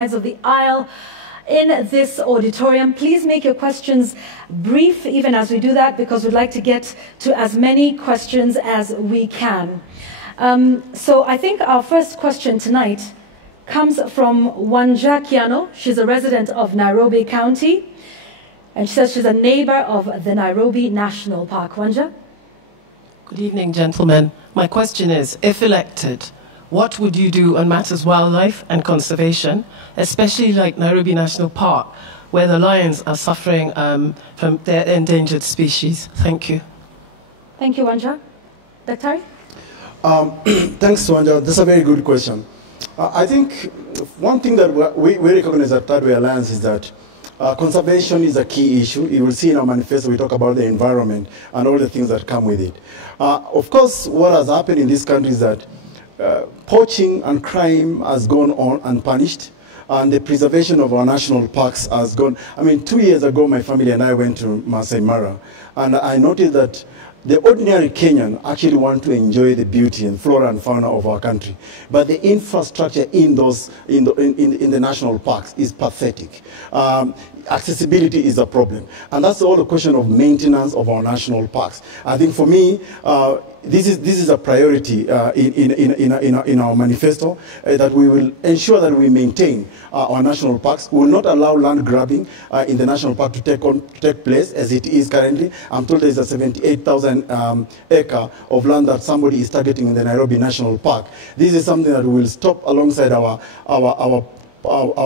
Sides of the aisle in this auditorium. Please make your questions brief even as we do that, because we'd like to get to as many questions as we can. So I think our first question tonight comes from Wanja Kiano. She's a resident of Nairobi County, and she says she's a neighbor of the Nairobi National Park. Wanja? Good evening, gentlemen. My question is, if elected, what would you do on matters wildlife and conservation, especially like Nairobi National Park, where the lions are suffering from their endangered species? Thank you. Thank you, Wanja. Daktari? Thanks, Wanja. That's a very good question. I think one thing that we recognize at Third Way Alliance is that conservation is a key issue. You will see in our manifesto we talk about the environment and all the things that come with it. Of course, what has happened in this country is that poaching and crime has gone on unpunished, and the preservation of our national parks has gone. I mean, 2 years ago, my family and I went to Masai Mara, and I noticed that the ordinary Kenyan actually want to enjoy the beauty and flora and fauna of our country, but the infrastructure in the national parks is pathetic. Accessibility is a problem, and that's all a question of maintenance of our national parks. I think for me, this is a priority in our manifesto, that we will ensure that we maintain our national parks. We will not allow land grabbing in the national park to take place as it is currently. I'm told there's a 78,000 acre of land that somebody is targeting in the Nairobi National Park. This is something that we will stop alongside our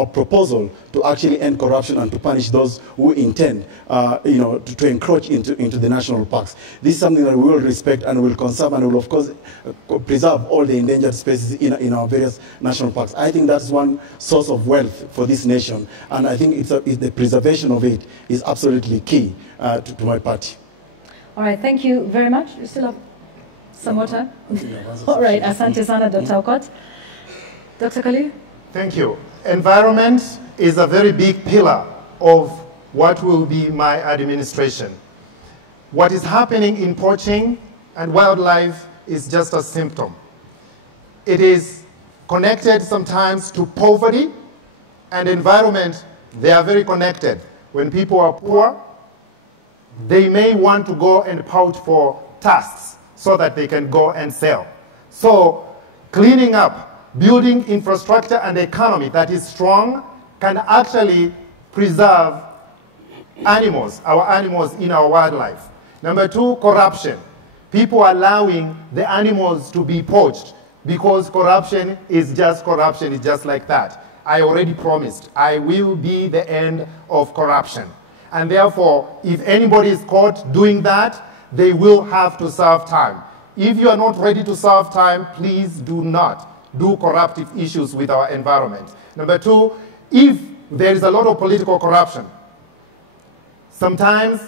proposal to actually end corruption and to punish those who intend, to encroach into the national parks. This is something that we will respect and will conserve and will, of course, preserve all the endangered species in our various national parks. I think that's one source of wealth for this nation, and I think the preservation of it is absolutely key to my party. All right, thank you very much. You still have some more time? All right, asante sana, Dr. Okot. Dr. Kali? Thank you. Environment is a very big pillar of what will be my administration. What is happening in poaching and wildlife is just a symptom. It is connected sometimes to poverty and environment. They are very connected. When people are poor, they may want to go and poach for tusks so that they can go and sell. So cleaning up, building infrastructure and economy that is strong can actually preserve animals, our animals in our wildlife. Number two, corruption. People allowing the animals to be poached because corruption is just like that. I already promised I will be the end of corruption. And therefore, if anybody is caught doing that, they will have to serve time. If you are not ready to serve time, please do not do corruptive issues with our environment. Number two, if there is a lot of political corruption, sometimes,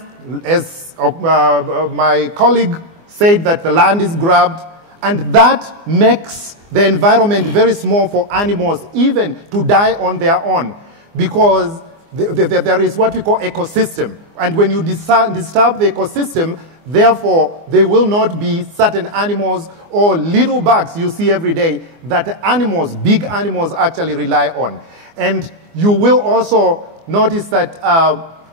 as my colleague said, that the land is grabbed, and that makes the environment very small for animals even to die on their own, because there is what we call ecosystem. And when you disturb the ecosystem, therefore, there will not be certain animals or little bugs you see every day that animals, big animals, actually rely on. And you will also notice that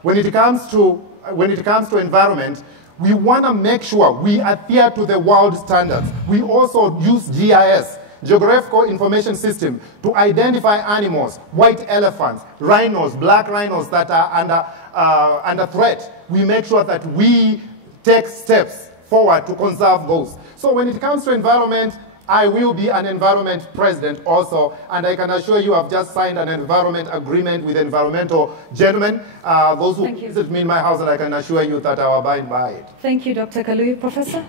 when it comes to environment, we want to make sure we adhere to the world standards. We also use GIS, Geographical Information System, to identify animals, white elephants, rhinos, black rhinos that are under threat. We make sure that we take steps forward to conserve those. So when it comes to environment, I will be an environment president also, and I can assure you I've just signed an environment agreement with environmental gentlemen, those who visit me in my house, and I can assure you that I'll abide by it. Thank you, Dr. Kalui. Professor?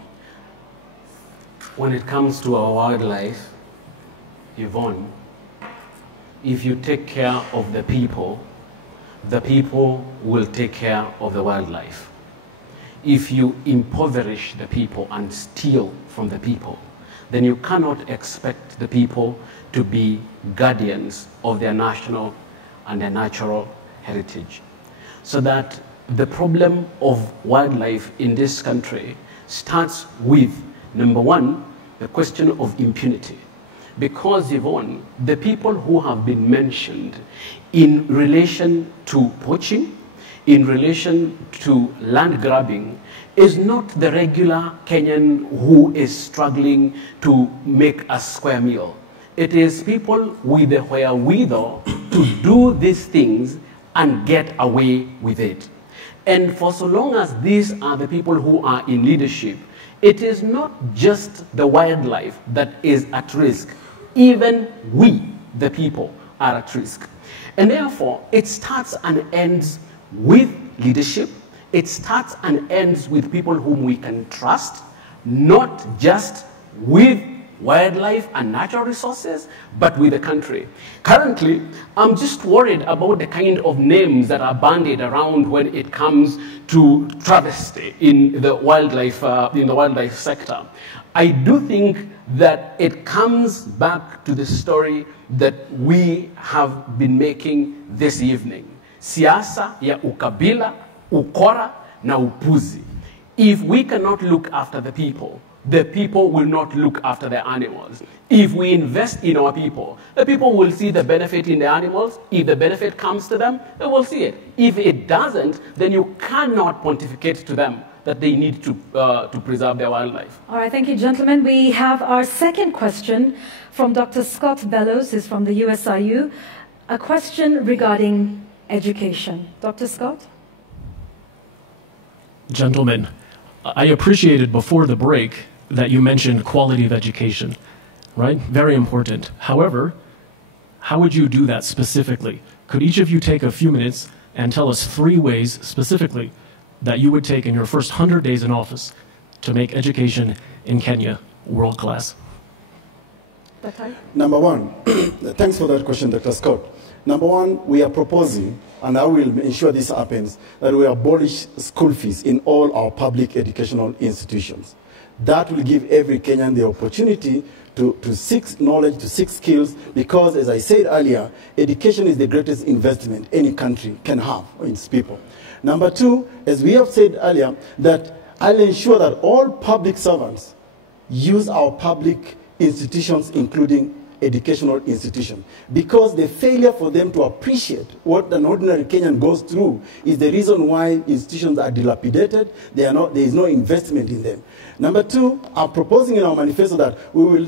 When it comes to our wildlife, Yvonne, if you take care of the people will take care of the wildlife. If you impoverish the people and steal from the people, then you cannot expect the people to be guardians of their national and their natural heritage. So that the problem of wildlife in this country starts with, number one, the question of impunity. Because, Yvonne, the people who have been mentioned in relation to poaching, in relation to land grabbing, is not the regular Kenyan who is struggling to make a square meal. It is people with the wherewithal to do these things and get away with it. And for so long as these are the people who are in leadership, it is not just the wildlife that is at risk. Even we, the people, are at risk. And therefore, it starts and ends with leadership. It starts and ends with people whom we can trust, not just with wildlife and natural resources, but with the country. Currently, I'm just worried about the kind of names that are bandied around when it comes to travesty in the wildlife sector. I do think that it comes back to the story that we have been making this evening. Siasa ya ukabila, ukora na upuzi. If we cannot look after the people will not look after the animals. If we invest in our people, the people will see the benefit in the animals. If the benefit comes to them, they will see it. If it doesn't, then you cannot pontificate to them that they need to preserve their wildlife. All right, thank you, gentlemen. We have our second question from Dr. Scott Bellows, who's from the USIU. A question regarding education. Dr. Scott? Gentlemen, I appreciated before the break that you mentioned quality of education, right? Very important. However, how would you do that specifically? Could each of you take a few minutes and tell us 3 ways specifically that you would take in your first 100 days in office to make education in Kenya world class? Number one, thanks for that question, Dr. Scott. Number one, we are proposing, and I will ensure this happens, that we abolish school fees in all our public educational institutions. That will give every Kenyan the opportunity to seek knowledge, to seek skills, because, as I said earlier, education is the greatest investment any country can have in its people. Number two, as we have said earlier, that I'll ensure that all public servants use our public institutions, including educational institution, because the failure for them to appreciate what an ordinary Kenyan goes through is the reason why institutions are dilapidated. There is no investment in them. Number two, I'm proposing in our manifesto that we will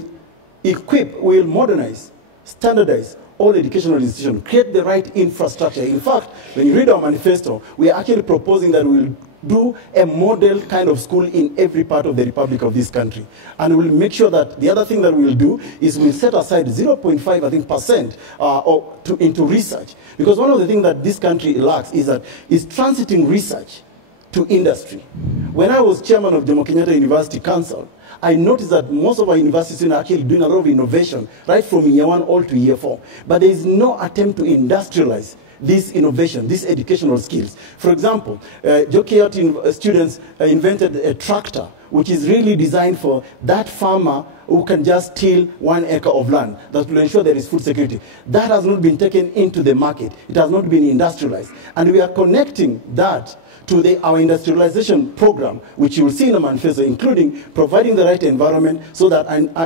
equip, we will modernize, standardize all educational institutions, create the right infrastructure. In fact, when you read our manifesto, we are actually proposing that we will do a model kind of school in every part of the republic of this country. And we'll make sure that the other thing that we'll do is we'll set aside 0.5% into research. Because one of the things that this country lacks is transiting research to industry. When I was chairman of Jomo Kenyatta University Council, I noticed that most of our universities are actually doing a lot of innovation, right from year 1 all to year 4. But there is no attempt to industrialize this innovation, these educational skills. For example, JKUAT students invented a tractor which is really designed for that farmer who can just till 1 acre of land, that will ensure there is food security. That has not been taken into the market. It has not been industrialized. And we are connecting that to our industrialization program, which you will see in the manifesto, including providing the right environment so that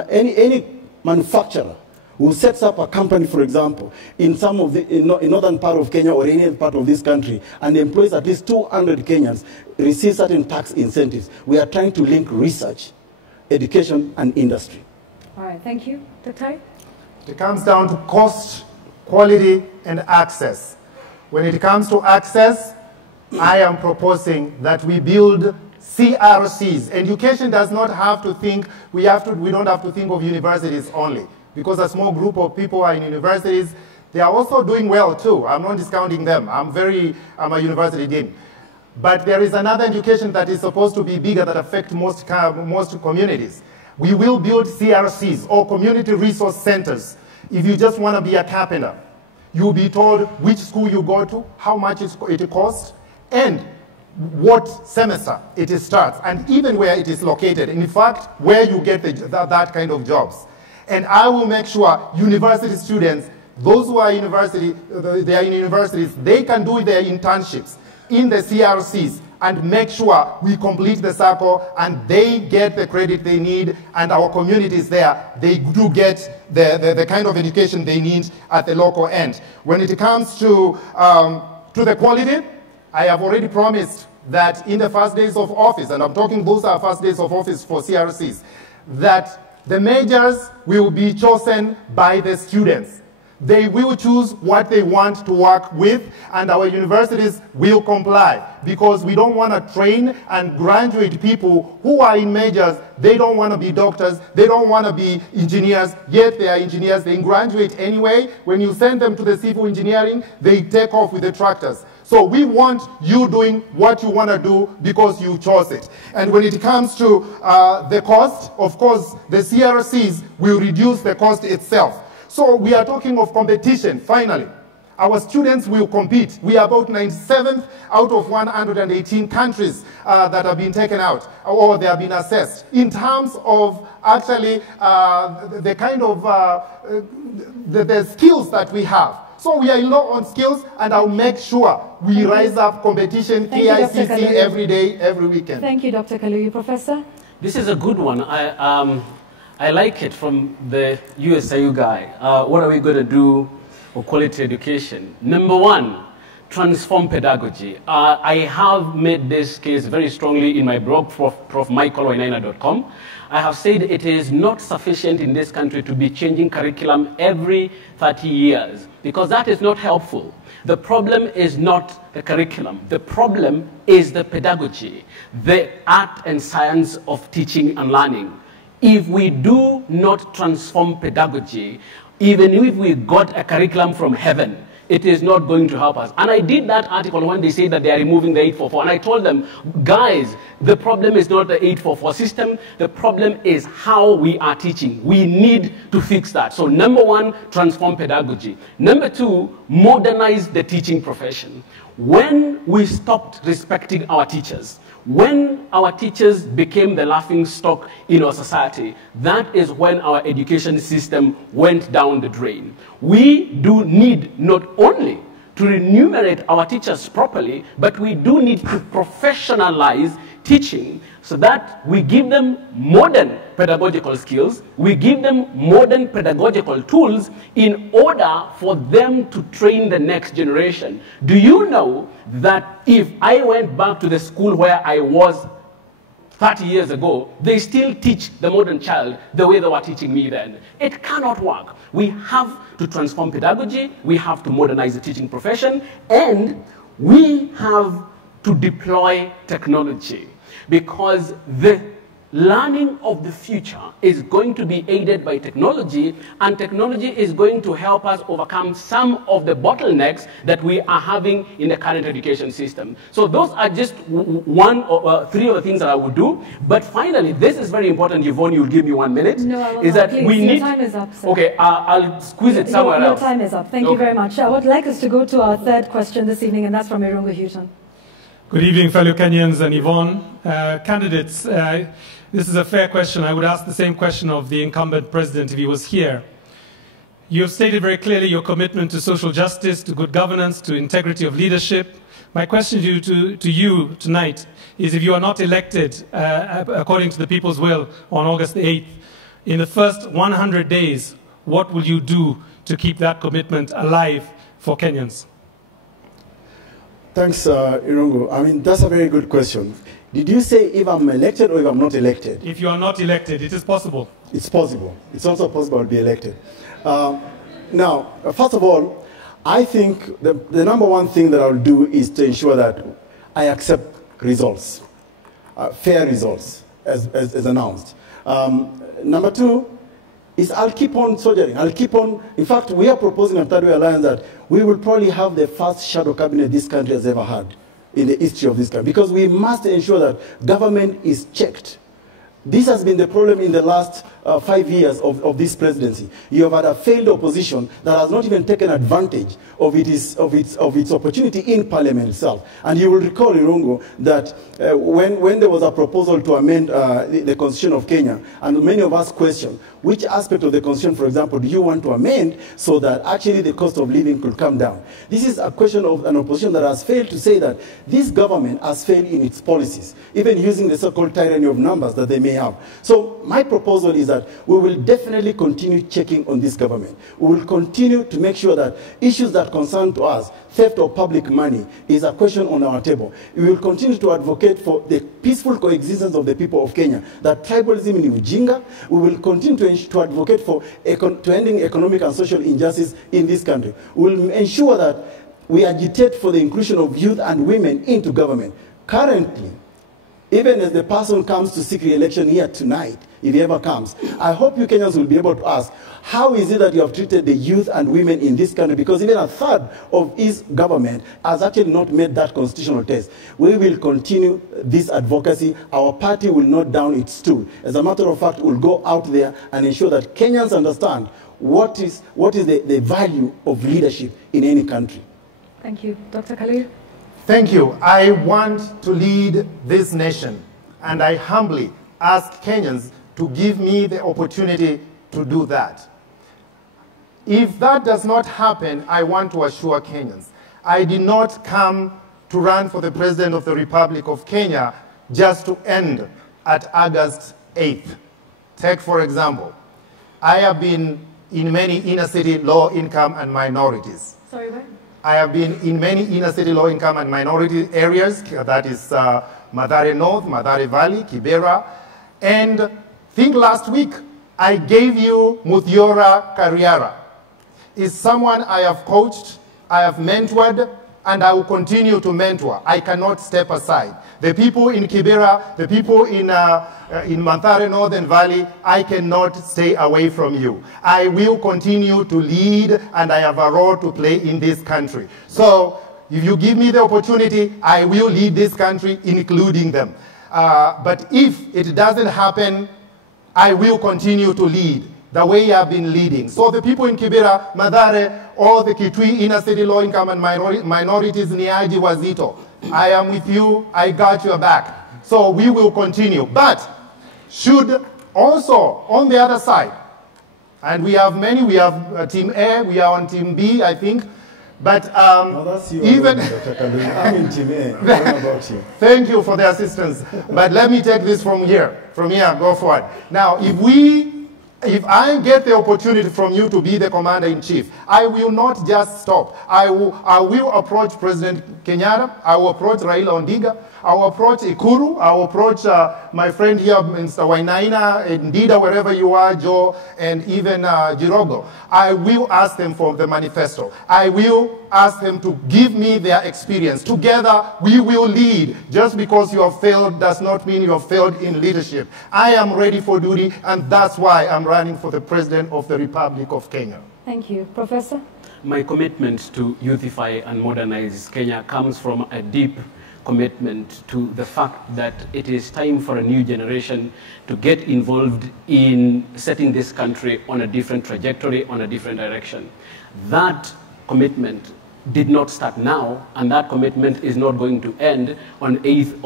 any manufacturer who sets up a company, for example, in northern part of Kenya or any other part of this country, and employs at least 200 Kenyans, receive certain tax incentives. We are trying to link research, education, and industry. All right, thank you. Dr. It comes down to cost, quality, and access. When it comes to access, I am proposing that we build CRCs. Education does not have to think, we don't have to think of universities only. Because a small group of people are in universities, they are also doing well too. I'm not discounting them. I'm a university dean. But there is another education that is supposed to be bigger that affects most communities. We will build CRCs, or community resource centers. If you just want to be a carpenter, you'll be told which school you go to, how much it costs, and what semester it starts, and even where it is located. In fact, where you get that kind of jobs. And I will make sure university students, those who are they are in universities, they can do their internships. in the CRCs and make sure we complete the circle and they get the credit they need, and our communities there, they do get the kind of education they need at the local end. When it comes to the quality, I have already promised that in the first days of office, and I'm talking those are first days of office for CRCs, that the majors will be chosen by the students. They will choose what they want to work with, and our universities will comply, because we don't want to train and graduate people who are in majors. They don't want to be doctors, they don't want to be engineers, yet they are engineers. They graduate anyway. When you send them to the civil engineering, they take off with the tractors. So we want you doing what you want to do because you chose it. And when it comes to the cost, of course, the CRCs will reduce the cost itself. So we are talking of competition, finally. Our students will compete. We are about 97th out of 118 countries that have been taken out, or they have been assessed. In terms of actually the kind of the skills that we have. So we are low on skills, and I'll make sure we rise up competition, KICC, every day, every weekend. Thank you, Dr. Kaluyi. Professor? This is a good one. I like it from the USIU guy. What are we going to do for quality education? Number one, transform pedagogy. I have made this case very strongly in my blog, profmichaelwainaina.com. I have said it is not sufficient in this country to be changing curriculum every 30 years, because that is not helpful. The problem is not the curriculum. The problem is the pedagogy, the art and science of teaching and learning. If we do not transform pedagogy, even if we got a curriculum from heaven, it is not going to help us. And I did that article when they say that they are removing the 844. And I told them, guys, the problem is not the 844 system. The problem is how we are teaching. We need to fix that. So number one, transform pedagogy. Number two, modernize the teaching profession. When we stopped respecting our teachers, when our teachers became the laughing stock in our society, that is when our education system went down the drain. We do need not only to remunerate our teachers properly, but we do need to professionalize teaching so that we give them modern pedagogical skills, we give them modern pedagogical tools in order for them to train the next generation. Do you know that if I went back to the school where I was 30 years ago, they still teach the modern child the way they were teaching me then? It cannot work. We have to transform pedagogy, we have to modernize the teaching profession, and we have to deploy technology, because the learning of the future is going to be aided by technology, and technology is going to help us overcome some of the bottlenecks that we are having in the current education system. So those are just one or three of the things that I would do. But finally, this is very important, Yvonne, you'll give me 1 minute. No, I will is not. that Please, we need, your time is up, sir. Okay, I'll squeeze it somewhere else. Your time is up. Thank you very much. I would like us to go to our third question this evening, and that's from Irungu Houghton. Good evening, fellow Kenyans and Yvonne. Candidates, this is a fair question. I would ask the same question of the incumbent president if he was here. You have stated very clearly your commitment to social justice, to good governance, to integrity of leadership. My question to you tonight is, if you are not elected according to the people's will on August 8th, in the first 100 days, what will you do to keep that commitment alive for Kenyans? Thanks, Irungu. I mean, that's a very good question. Did you say if I'm elected or if I'm not elected? If you are not elected, it is possible. It's possible. It's also possible to be elected. Now, first of all, I think the number one thing that I'll do is to ensure that I accept results, fair results, as announced. Number two is I'll keep on soldiering. I'll keep on. In fact, we are proposing at Third Way Alliance that we will probably have the first shadow cabinet this country has ever had in the history of this country, because we must ensure that government is checked. This has been the problem in the last 5 years of this presidency, you have had a failed opposition that has not even taken advantage of its opportunity in Parliament itself. And you will recall, Irungu, that when there was a proposal to amend the Constitution of Kenya, and many of us questioned, which aspect of the Constitution, for example, do you want to amend so that actually the cost of living could come down? This is a question of an opposition that has failed to say that this government has failed in its policies, even using the so-called tyranny of numbers that they may have. So my proposal is that we will definitely continue checking on this government. We will continue to make sure that issues that concern to us, theft of public money, is a question on our table. We will continue to advocate for the peaceful coexistence of the people of Kenya, that tribalism in Ujinga. We will continue to advocate for ending economic and social injustice in this country. We will ensure that we agitate for the inclusion of youth and women into government. Currently, even as the person comes to seek re-election here tonight, if he ever comes, I hope you Kenyans will be able to ask, how is it that you have treated the youth and women in this country? Because even a third of his government has actually not made that constitutional test. We will continue this advocacy. Our party will not down its stool. As a matter of fact, we'll go out there and ensure that Kenyans understand what is the value of leadership in any country. Thank you. Dr. Khalil? Thank you. I want to lead this nation, and I humbly ask Kenyans to give me the opportunity to do that. If that does not happen, I want to assure Kenyans, I did not come to run for the President of the Republic of Kenya just to end at August 8th. Take, for example, I have been in many inner-city low-income and minorities. Sorry, what? I have been in many inner-city low-income and minority areas, that is Mathare North, Mathare Valley, Kibera, and think last week I gave you Muthiora Kariara. Is someone I have coached, I have mentored, and I will continue to mentor. I cannot step aside. The people in Kibera, the people in Mathare Northern Valley, I cannot stay away from you. I will continue to lead, and I have a role to play in this country. So if you give me the opportunity, I will lead this country, including them. But if it doesn't happen, I will continue to lead the way I've been leading. So the people in Kibera, Mathare, all the Kitui inner city low-income and minorities, Niaji, Wazito, I am with you, I got your back. So we will continue. But should also, on the other side, and we have many, we have Team A, we are on Team B, I think, but no, that's you even... I'm in Team A, I don't know about you. Thank you for the assistance. But let me take this from here, go forward. Now, if I get the opportunity from you to be the commander-in-chief, I will not just stop. I will approach President Kenyatta, I will approach Raila Odinga, I will approach Ikuru, I will approach my friend here, Mr. Wainaina, Ndida, wherever you are, Joe, and even Jirogo. I will ask them for the manifesto. I will ask them to give me their experience. Together, we will lead. Just because you have failed does not mean you have failed in leadership. I am ready for duty, and that's why I'm running for the President of the Republic of Kenya. Thank you. Professor? My commitment to youthify and modernize Kenya comes from a deep commitment to the fact that it is time for a new generation to get involved in setting this country on a different trajectory, on a different direction. That commitment did not start now, and that commitment is not going to end on 8th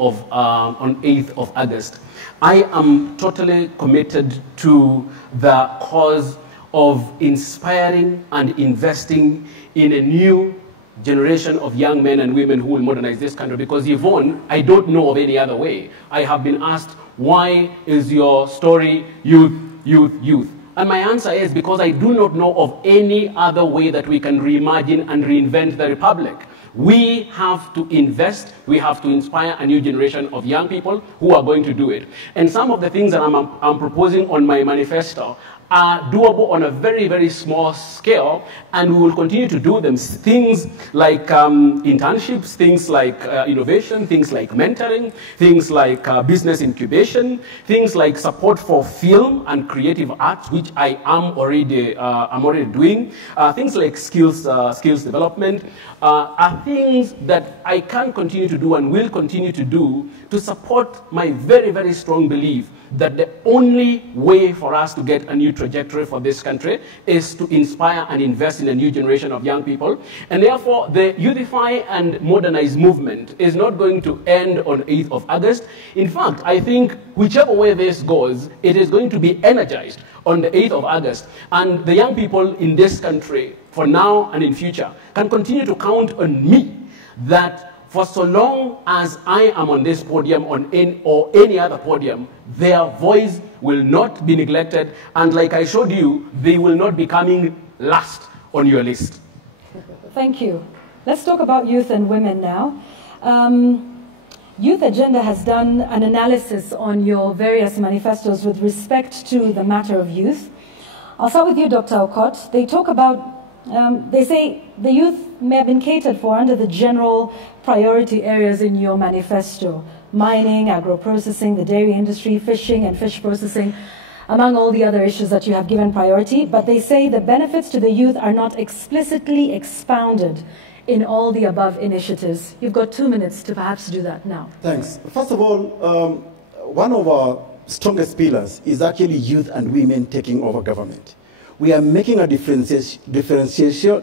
of August. I am totally committed to the cause of inspiring and investing in a new generation of young men and women who will modernize this country. Because Yvonne, I don't know of any other way. I have been asked, why is your story youth, youth, youth? And my answer is because I do not know of any other way that we can reimagine and reinvent the Republic. We have to invest, we have to inspire a new generation of young people who are going to do it. And some of the things that I'm proposing on my manifesto are doable on a very, very small scale, and we will continue to do them. Things like internships, things like innovation, things like mentoring, things like business incubation, things like support for film and creative arts, which I am already, doing. Things like skills development are things that I can continue to do and will continue to do to support my very, very strong belief that the only way for us to get a new trajectory for this country is to inspire and invest in a new generation of young people. And therefore, the Youthify and Modernize movement is not going to end on 8th of August. In fact, I think whichever way this goes, it is going to be energized on the 8th of August. And the young people in this country, for now and in future, can continue to count on me that for so long as I am on this podium or any other podium, their voice will not be neglected. And like I showed you, they will not be coming last on your list. Thank you. Let's talk about youth and women now. Youth Agenda has done an analysis on your various manifestos with respect to the matter of youth. I'll start with you, Dr. Okot. They talk about they say the youth may have been catered for under the general priority areas in your manifesto: mining, agro-processing, the dairy industry, fishing and fish processing, among all the other issues that you have given priority. But they say the benefits to the youth are not explicitly expounded in all the above initiatives. You've got 2 minutes to perhaps do that now. Thanks. First of all, one of our strongest pillars is actually youth and women taking over government. We are making a differentiation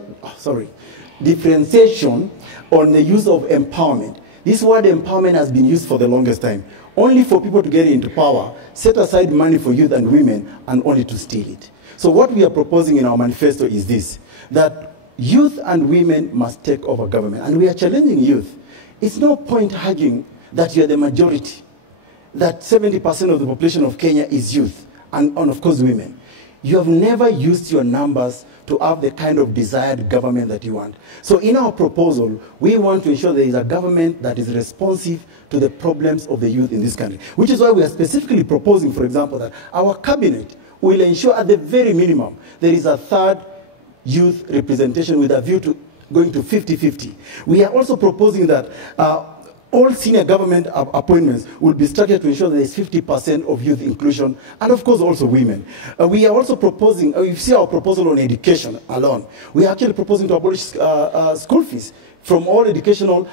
on the use of empowerment. This word empowerment has been used for the longest time. Only for people to get into power, set aside money for youth and women, and only to steal it. So what we are proposing in our manifesto is this, that youth and women must take over government. And we are challenging youth. It's no point arguing that you are the majority, that 70% of the population of Kenya is youth, and of course women. You have never used your numbers to have the kind of desired government that you want. So in our proposal, we want to ensure there is a government that is responsive to the problems of the youth in this country, which is why we are specifically proposing, for example, that our cabinet will ensure at the very minimum there is a third youth representation with a view to going to 50-50. We are also proposing that all senior government appointments will be structured to ensure that there is 50% of youth inclusion, and of course also women. We are also proposing, you see our proposal on education alone, we are actually proposing to abolish school fees from all educational,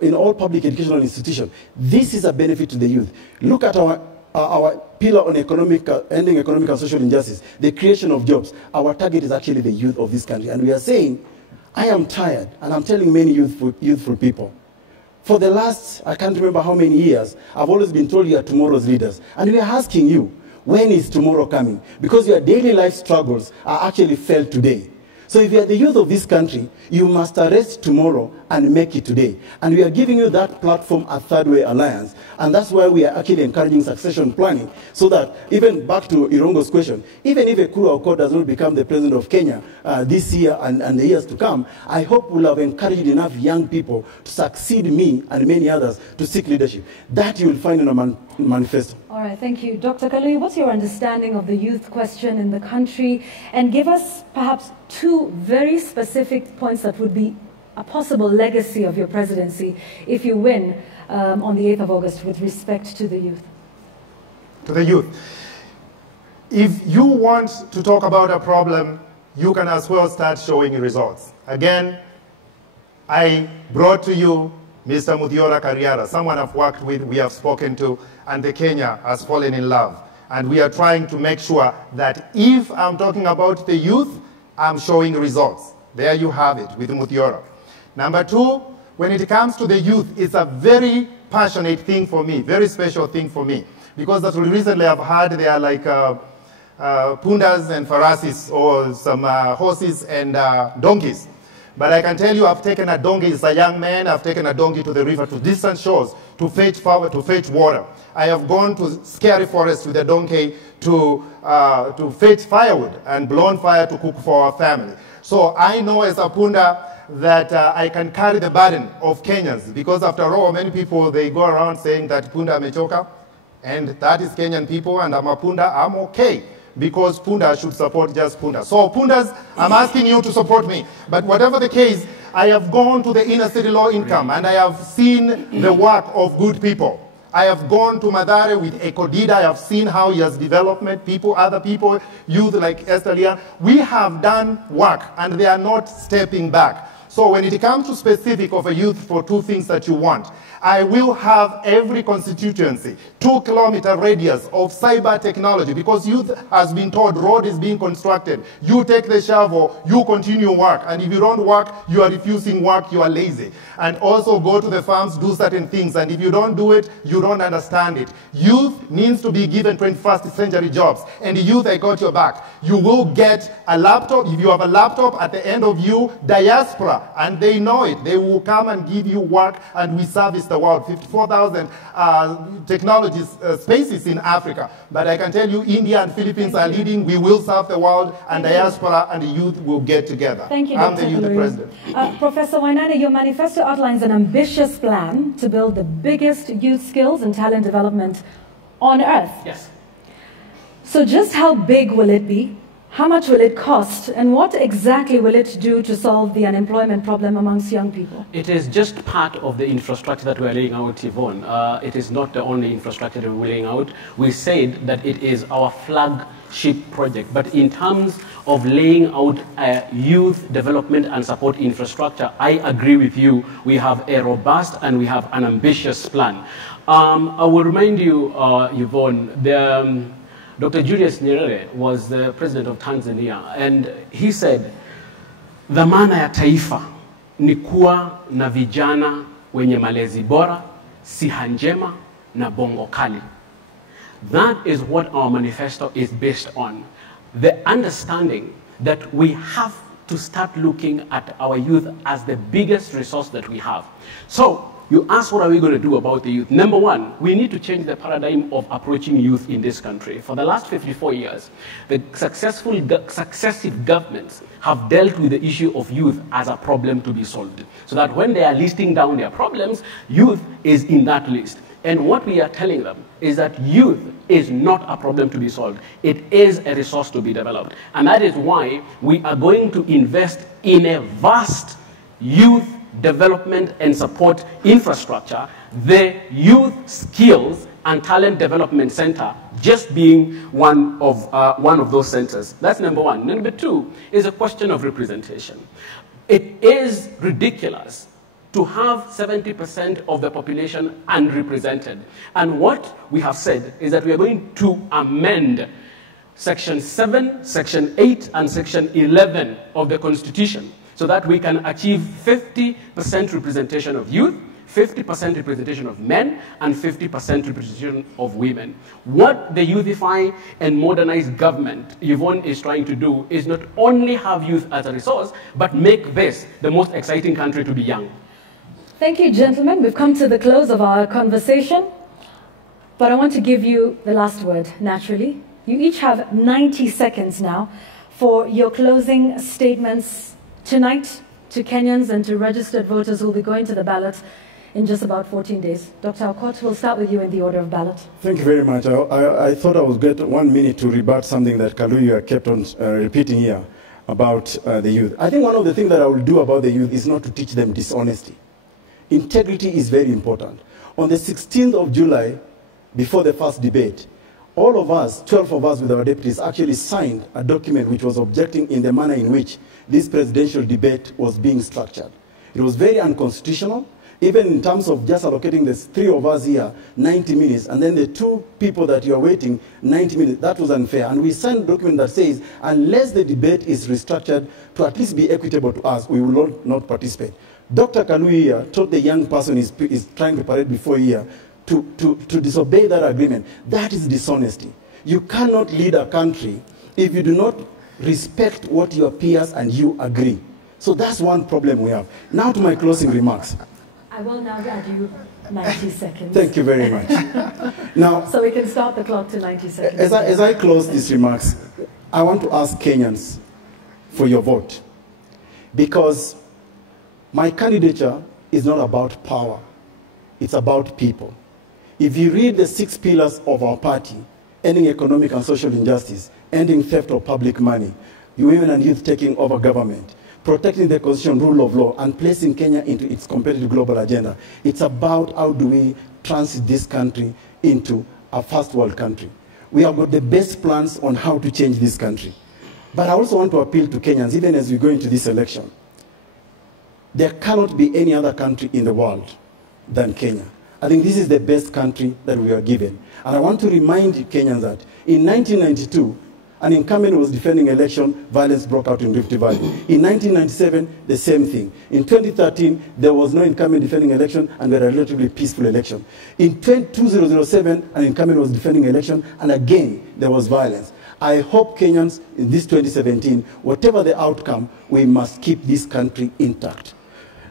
in all public educational institutions. This is a benefit to the youth. Look at our pillar on ending economic and social injustice, the creation of jobs. Our target is actually the youth of this country, and we are saying, I am tired, and I'm telling many youthful people, for the last, I can't remember how many years, I've always been told you are tomorrow's leaders. And we are asking you, when is tomorrow coming? Because your daily life struggles are actually felt today. So if you are the youth of this country, you must arrest tomorrow and make it today. And we are giving you that platform at Third Way Alliance. And that's why we are actually encouraging succession planning, so that, even back to Irongo's question, even if Ekuru Aukot does not become the president of Kenya this year and the years to come, I hope we'll have encouraged enough young people to succeed me and many others to seek leadership. That you will find in a manifesto. All right, thank you. Dr. Kalui, what's your understanding of the youth question in the country? And give us perhaps 2 very specific points that would be a possible legacy of your presidency if you win on the 8th of August with respect to the youth. To the youth. If you want to talk about a problem, you can as well start showing results. Again, I brought to you Mr. Muthiora Kariara, someone I've worked with, we have spoken to, and the Kenya has fallen in love. And we are trying to make sure that if I'm talking about the youth, I'm showing results. There you have it with Muthiora. Number 2, when it comes to the youth, it's a very passionate thing for me, very special thing for me. Because as we recently have heard, they are like pundas and farasis, or some horses and donkeys. But I can tell you, I've taken a donkey as a young man. I've taken a donkey to the river, to distant shores, to fetch power, to fetch water. I have gone to scary forests with a donkey to fetch firewood and blown fire to cook for our family. So I know as a punda that I can carry the burden of Kenyans, because after all, many people, they go around saying that punda amechoka, and that is Kenyan people, and I'm a punda, I'm okay. because Punda should support just Punda. So Pundas, I'm asking you to support me. But whatever the case, I have gone to the inner city low income and I have seen the work of good people. I have gone to Madare with Ekodida. I have seen how he has development, people, other people, youth like Esther Leon. We have done work and they are not stepping back. So when it comes to specific of a youth for two things that you want, I will have every constituency 2-kilometer radius of cyber technology, because youth has been told road is being constructed. You take the shovel, you continue work. And if you don't work, you are refusing work, you are lazy. And also go to the farms, do certain things. And if you don't do it, you don't understand it. Youth needs to be given 21st century jobs. And the youth, I got your back. You will get a laptop. If you have a laptop, at the end of you, diaspora, and they know it. They will come and give you work, and we service the world. 54,000 technology spaces in Africa. But I can tell you, India and Philippines are leading. We will serve the world, and diaspora and the youth will get together. Thank you, I'm Dr. the youth president. Professor Wainaina, your manifesto outlines an ambitious plan to build the biggest youth skills and talent development on earth. Yes. So just how big will it be? How much will it cost? And what exactly will it do to solve the unemployment problem amongst young people? It is just part of the infrastructure that we're laying out, Yvonne. It is not the only infrastructure that we're laying out. We said that it is our flagship project. But in terms of laying out a youth development and support infrastructure, I agree with you. We have a robust and we have an ambitious plan. I will remind you, Yvonne, Dr. Julius Nyerere was the president of Tanzania, and he said, dhamana ya taifa ni kuwa na vijana wenye malezi bora, siha njema na bongo kali. That is what our manifesto is based on. The understanding that we have to start looking at our youth as the biggest resource that we have. So, you ask, what are we going to do about the youth? Number one, we need to change the paradigm of approaching youth in this country. For the last 54 years, the successive governments have dealt with the issue of youth as a problem to be solved. So that when they are listing down their problems, youth is in that list. And what we are telling them is that youth is not a problem to be solved. It is a resource to be developed. And that is why we are going to invest in a vast youth development and support infrastructure, the Youth Skills and Talent Development Center just being one of those centers. That's number one. Number two is a question of representation. It is ridiculous to have 70% of the population unrepresented. And what we have said is that we are going to amend Section 7, Section 8, and Section 11 of the Constitution, so that we can achieve 50% representation of youth, 50% representation of men, and 50% representation of women. What the Youthify and Modernized government, Yvonne, is trying to do is not only have youth as a resource, but make this the most exciting country to be young. Thank you, gentlemen. We've come to the close of our conversation, but I want to give you the last word, naturally. You each have 90 seconds now for your closing statements tonight to Kenyans and to registered voters who will be going to the ballot in just about 14 days. Dr. Aukot, we'll start with you in the order of ballot. Thank you very much. I thought I would get 1 minute to rebut something that Kaluya kept on repeating here about the youth. I think one of the things that I will do about the youth is not to teach them dishonesty. Integrity is very important. On the 16th of July, before the first debate, all of us, 12 of us with our deputies, actually signed a document which was objecting in the manner in which this presidential debate was being structured. It was very unconstitutional, even in terms of just allocating the 3 of us here 90 minutes, and then the 2 people that you are waiting 90 minutes. That was unfair. And we signed a document that says, unless the debate is restructured to at least be equitable to us, we will not participate. Dr. Kalui here told the young person is trying to parade before here to disobey that agreement. That is dishonesty. You cannot lead a country if you do not respect what your peers and you agree. So that's one problem we have. Now to my closing remarks. I will now add you 90 seconds. Thank you very much. Now, so we can start the clock to 90 seconds. As I close these remarks, I want to ask Kenyans for your vote. Because my candidature is not about power. It's about people. If you read the 6 pillars of our party, ending economic and social injustice, ending theft of public money, women and youth taking over government, protecting the constitution, rule of law, and placing Kenya into its competitive global agenda. It's about how do we transit this country into a first world country. We have got the best plans on how to change this country. But I also want to appeal to Kenyans, even as we go into this election. There cannot be any other country in the world than Kenya. I think this is the best country that we are given. And I want to remind Kenyans that in 1992, an incumbent was defending election, violence broke out in Rift Valley. In 1997, the same thing. In 2013, there was no incumbent defending election, and we had a relatively peaceful election. In 2007, an incumbent was defending election, and again, there was violence. I hope Kenyans, in this 2017, whatever the outcome, we must keep this country intact.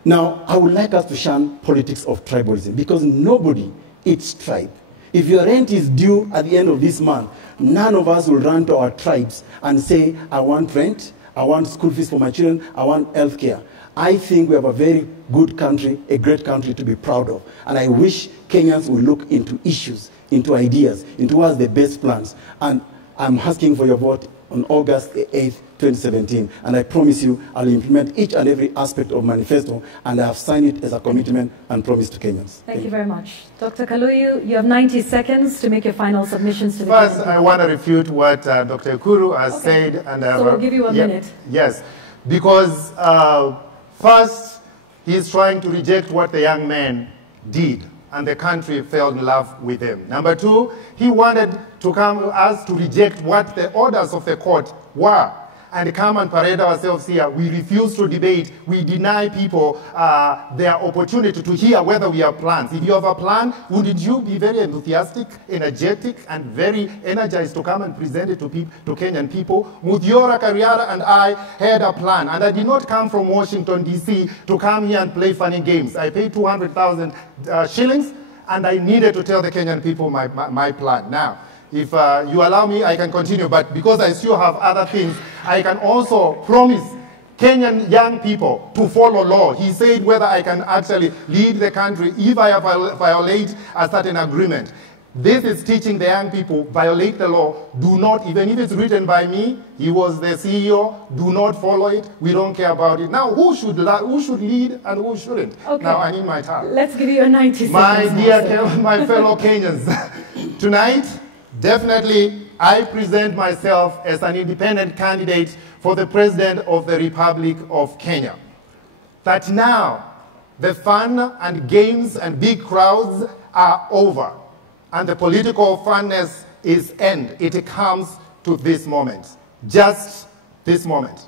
Now, I would like us to shun politics of tribalism, because nobody eats tribe. If your rent is due at the end of this month, none of us will run to our tribes and say, I want rent, I want school fees for my children, I want health care. I think we have a very good country, a great country to be proud of. And I wish Kenyans will look into issues, into ideas, into what's the best plans. And I'm asking for your vote on August 8th, 2017. And I promise you, I'll implement each and every aspect of manifesto, and I have signed it as a commitment and promise to Kenyans. Thank you very much. Dr. Kaluyu, you have 90 seconds to make your final submissions to the First, I want to refute what Dr. Ekuru has said. And so we'll give you a minute. Yes, because first, he's trying to reject what the young man did, and the country fell in love with him. Number two, he wanted to come us to reject what the orders of the court were and come and parade ourselves here. We refuse to debate. We deny people their opportunity to hear whether we have plans. If you have a plan, wouldn't you be very enthusiastic, energetic, and very energized to come and present it to Kenyan people? Muthiora Kariara and I had a plan, and I did not come from Washington, D.C. to come here and play funny games. I paid 200,000 shillings, and I needed to tell the Kenyan people my plan. Now, if you allow me, I can continue, but because I still have other things, I can also promise Kenyan young people to follow law. He said whether I can actually lead the country if I violate a certain agreement. This is teaching the young people, violate the law, do not, even if it's written by me, he was the CEO, do not follow it, we don't care about it. Now, who should lead and who shouldn't? Okay. Now, I need my time. Let's give you a 90 seconds. My fellow Kenyans, tonight, definitely, I present myself as an independent candidate for the President of the Republic of Kenya. That now, the fun and games and big crowds are over, and the political funness is end. It comes to this moment, just this moment.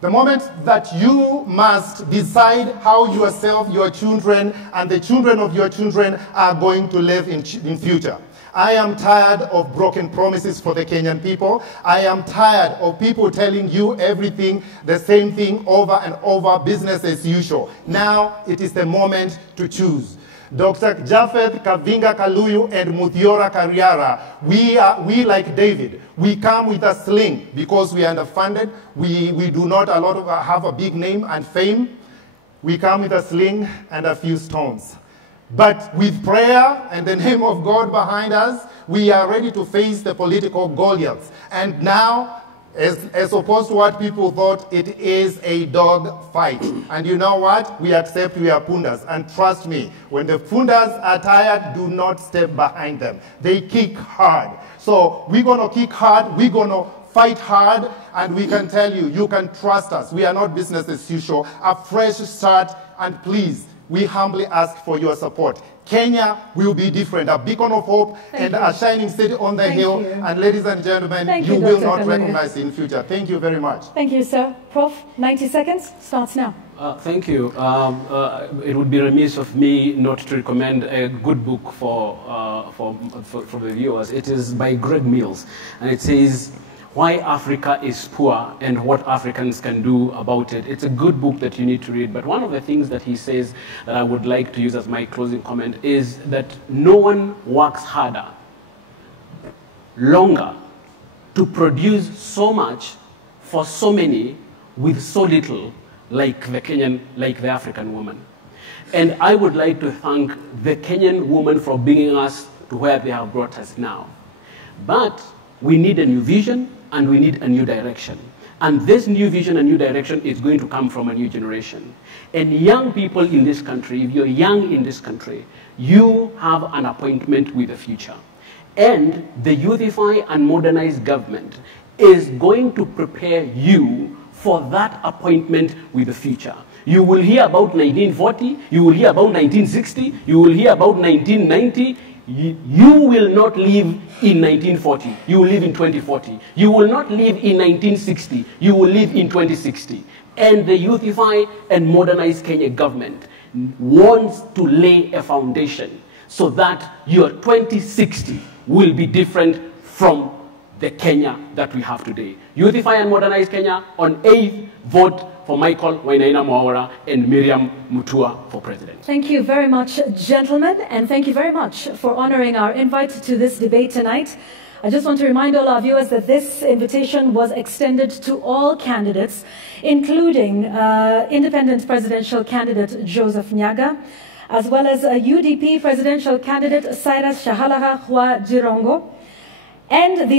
The moment that you must decide how yourself, your children, and the children of your children are going to live in future. I am tired of broken promises for the Kenyan people. I am tired of people telling you everything, the same thing over and over, business as usual. Now it is the moment to choose. Dr. Japheth Kavinga Kaluyu and Muthiora Kariara, we like David, we come with a sling because we are underfunded. We do not have a big name and fame. We come with a sling and a few stones. But with prayer and the name of God behind us, we are ready to face the political Goliaths. And now, as opposed to what people thought, it is a dog fight. And you know what? We accept we are pundas. And trust me, when the pundas are tired, do not step behind them. They kick hard. So we're going to kick hard. We're going to fight hard. And we can tell you, you can trust us. We are not business as usual. A fresh start. And please, we humbly ask for your support. Kenya will be different, a beacon of hope and a shining city on the hill. And ladies and gentlemen, you will not recognize in future. Thank you very much. Thank you, sir. Prof, 90 seconds starts now. Thank you. It would be remiss of me not to recommend a good book for the viewers. It is by Greg Mills, and it says, Why Africa is Poor and What Africans Can Do About It. It's a good book that you need to read, but one of the things that he says that I would like to use as my closing comment is that no one works harder, longer, to produce so much for so many with so little like the African woman. And I would like to thank the Kenyan woman for bringing us to where they have brought us now. But we need a new vision and we need a new direction. And this new vision and new direction is going to come from a new generation. And young people in this country, if you're young in this country, you have an appointment with the future. And the Youthify and Modernize government is going to prepare you for that appointment with the future. You will hear about 1940, you will hear about 1960, you will hear about 1990. You will not live in 1940, you will live in 2040. You will not live in 1960, you will live in 2060. And the Youthify and Modernize Kenya government wants to lay a foundation so that your 2060 will be different from the Kenya that we have today. Youthify and Modernize Kenya on 8th, vote for Michael Wainaina Mwaura and Miriam Mutua for president. Thank you very much, gentlemen, and thank you very much for honoring our invite to this debate tonight. I just want to remind all our viewers that this invitation was extended to all candidates, including independent presidential candidate Joseph Nyaga, as well as UDP presidential candidate Cyrus Shahalara Hua Jirongo, and the